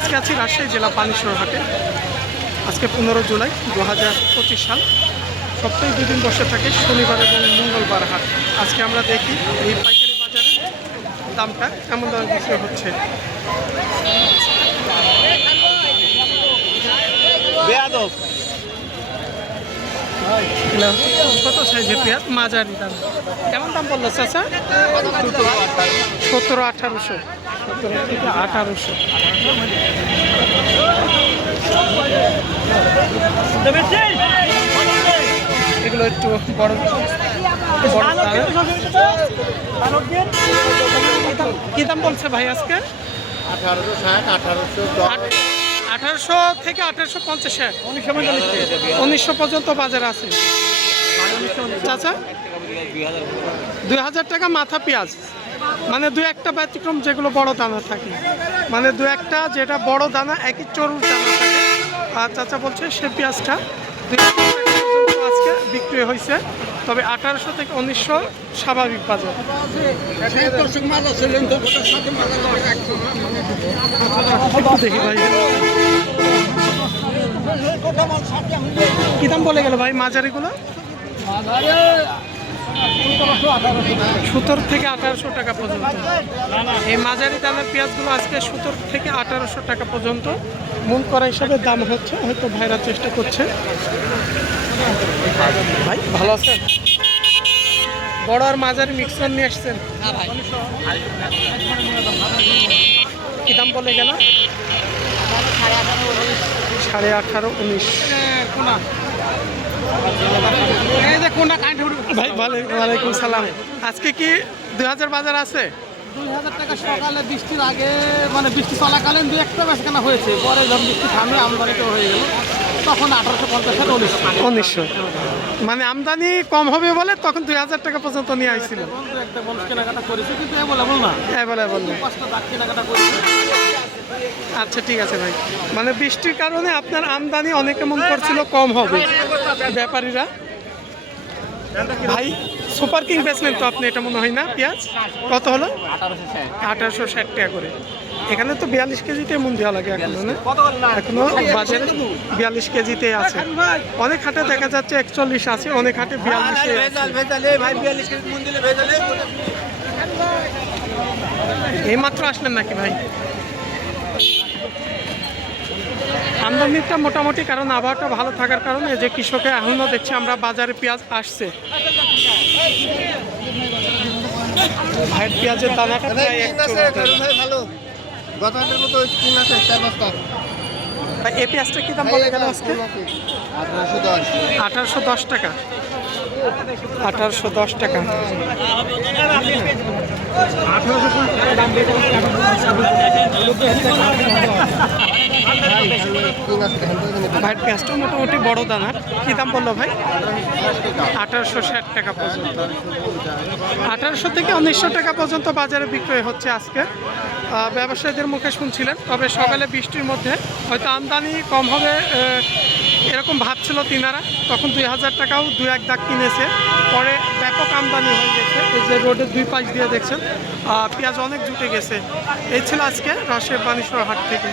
আজকে আছি রাজশাহী জেলা পানিশ্বর হাটে। আজকে 15 জুলাই 2025 সাল। সপ্তাহে 2 দিন বসে থাকে, শনিবার এবং মঙ্গলবার হাট। আজকে আমরা দেখি এই পাইকারি বাজারে দামটা কেমন দামে বিক্রি হচ্ছে। ছোট সাইজের পেঁয়াজ, মাঝারি দাম। কেমন দাম বললো চাচা? 1700-1800। 17 থেকে 1800। এগুলো একটু বড় কি দাম বলছে ভাই আজকে? 1800 থেকে 1850, 1900 পর্যন্ত বাজার আছে। চাচা 2000 টাকা মাথা পেঁয়াজ, মানে দু একটা ব্যতিক্রম যেগুলো বড় দানা থাকে, মানে দু একটা যেটা বড় দানা একই চরুর দানা থাকে। আর চাচা বলছে সে পেঁয়াজটা 2000 টাকা পর্যন্ত আজকে বিক্রি হয়েছে, তবে 1800 থেকে 1900 স্বাভাবিক বাজার। দেখি ভাই কি দাম বলে গেল ভাই মাঝারিগুলো? 17 থেকে 1800 টাকা পর্যন্ত। এই মাঝারি দামের পেঁয়াজগুলো আজকে 17 থেকে 1800 টাকা পর্যন্ত মন করা হিসাবে দাম হচ্ছে। হয়তো ভাইরা চেষ্টা করছে। ভাই ভালো আছেন? বড় আর মাঝারি মিক্সচার নিয়ে আসছেন? কি দাম বলে গেল? 18.5, 19। ভাই ওয়ালাইকুম সালাম। আজকে কি 2000 বাজার আছে? 2000 টাকা সকালে বৃষ্টির আগে, মানে বৃষ্টি চলাকালীন 2-1টা বেচাকেনা হয়েছে। পরে যখন বৃষ্টি থামে আমদানিতে হয়ে গেল, তখন 1850-1900। মানে আমদানি কম হবে বলে তখন 2000 টাকা পর্যন্ত নিয়ে আসছিল। একটা মানুষ কেনাকাটা করেছে, কিন্তু অ্যাভেলেবল না। অ্যাভেলেবল না। 5টা দাগ কেনাকাটা করেছে। আচ্ছা ঠিক আছে ভাই, মানে বৃষ্টির কারণে আপনার আমদানি অনেকে মন করছিল কম হবে ব্যাপারীরা। ভাই সুপার কিং বেচলেন তো আপনি, এটা মনে হয় না? পেঁয়াজ কত হলো? 1860 টাকা করে। এখানে তো 42 কেজিতে মন দেওয়া লাগে এখনো, না? এখনো বাজারে 42 কেজিতে আছে। অনেক হাটে দেখা যাচ্ছে 41 আছে, অনেক হাটে 42। এই মাত্র আসলেন নাকি ভাই? আমদানিটা মোটামুটি, কারণ আবহাওয়াটা ভালো থাকার কারণে যে কৃষকে এখনও দেখছি আমরা বাজারে পেঁয়াজ আসছে। ভাইয়ের পেঁয়াজের দানাটা প্রায় এই পেঁয়াজটা কি দাম বলে গেল আজকে? 1810 টাকা। 1810 টাকা। ভাই পেঁয়াজটা মোটামুটি বড় দানার। কি দাম বললো ভাই? 1860 টাকা পর্যন্ত। 1800 থেকে 1900 টাকা পর্যন্ত বাজারে বিক্রয় হচ্ছে আজকে। ব্যবসায়ীদের মুখে শুনছিলেন, তবে সকালে বৃষ্টির মধ্যে হয়তো আমদানি কম হবে এরকম ভাবছিল তিনারা। তখন 2000 টাকাও 2-1 দাগ কিনেছে, পরে ব্যাপক আমদানি হয়ে গেছে। এই যে রোডের দুই পাশ দিয়ে দেখছেন পেঁয়াজ অনেক জুটে গেছে। এই ছিল আজকে রাজশাহী পানিশ্বর হাট থেকে।